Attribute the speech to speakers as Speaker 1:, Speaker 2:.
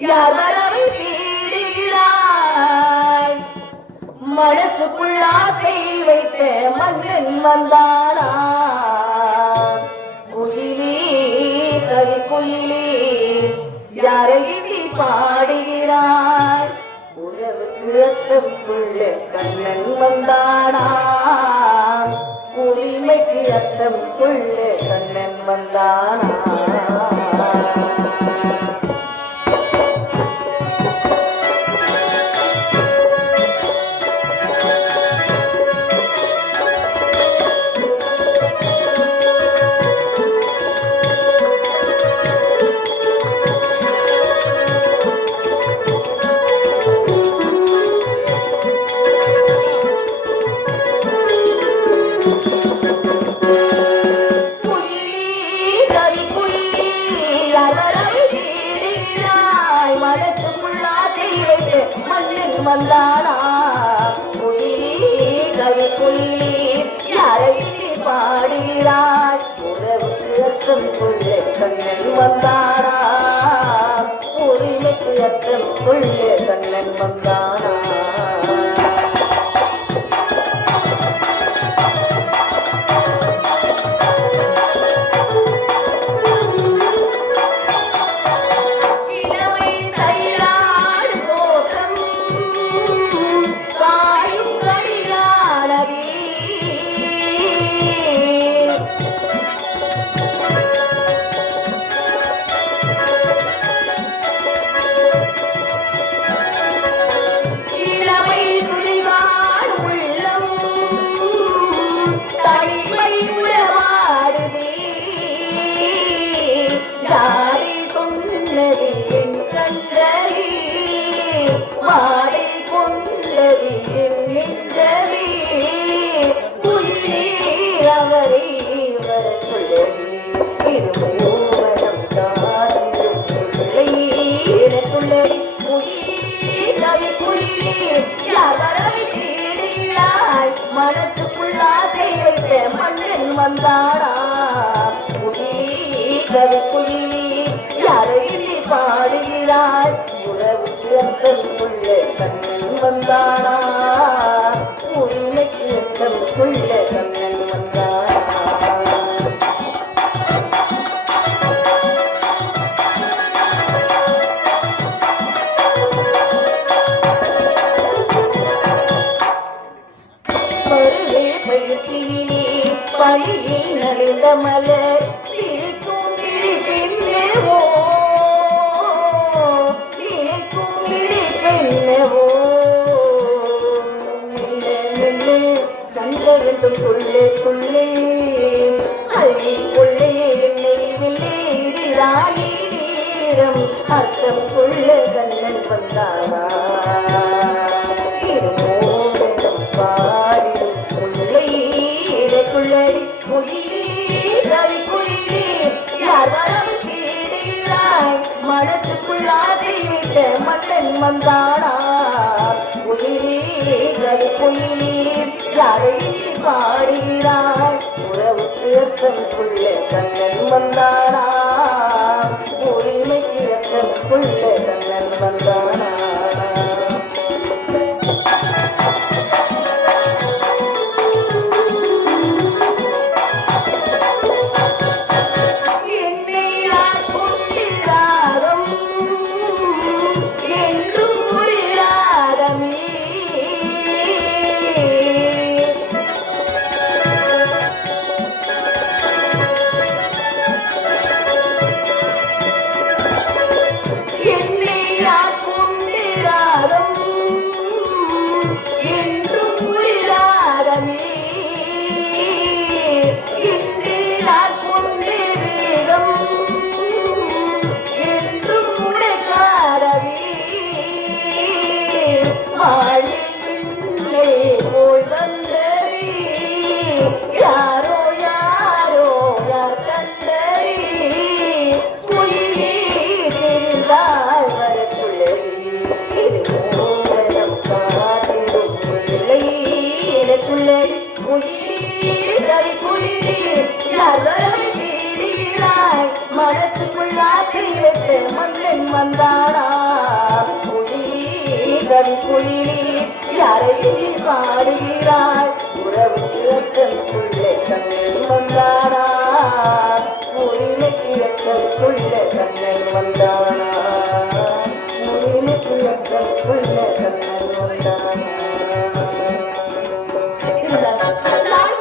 Speaker 1: யார் வரவை தேடுகிறாய்? மனசுக்குள்ளாசை வைத்த மன்னன் வந்தானா? குயிலே கவி குயிலே யாரை நீ பாடுகிறாய்? உறவுக்கு ரத்தம் சொல்ல கண்ணன் வந்தானா? உரிமைக்கு ரத்தம் சொல்ல கண்ணன் வந்தானா? வந்தானா பாடினாய் உறவுக்கு அக்கம் கொள்ளே கண்ணன் வந்தானா உரிமைக்கு அக்கம் கொள்ளே கண்ணன் வந்தான். பாடுகிறாய் உறவு உள்ளே கண்ணன் வந்தானா கொள்ளே கொள்ளே அள்ளி கொள்ளே என்னை வில்லேறாயே நேரம் அர்த்தம் கொள்ள கண்ணன் வந்தாரா? மனசுக்குள்ளாதை விட்ட மன்னன் வந்தானா? குயிலே குயிலே யாரை நீ பாடுகிறாய் உறவுக்கு அர்த்தம் கொள்ள கண்ணன் வந்தானா? உரிமைக்கு அர்த்தம் கொள்ள கண்ணன் வந்தான்? வந்தாரா புலி கவி புலி யாரை பாடுகிறாய் உறவு கிழக்கனுக்குள்ளே கண்ணீர் வந்தாரா புலி கிழக்கனுக்குள்ளே கண்ணீர் வந்தாரா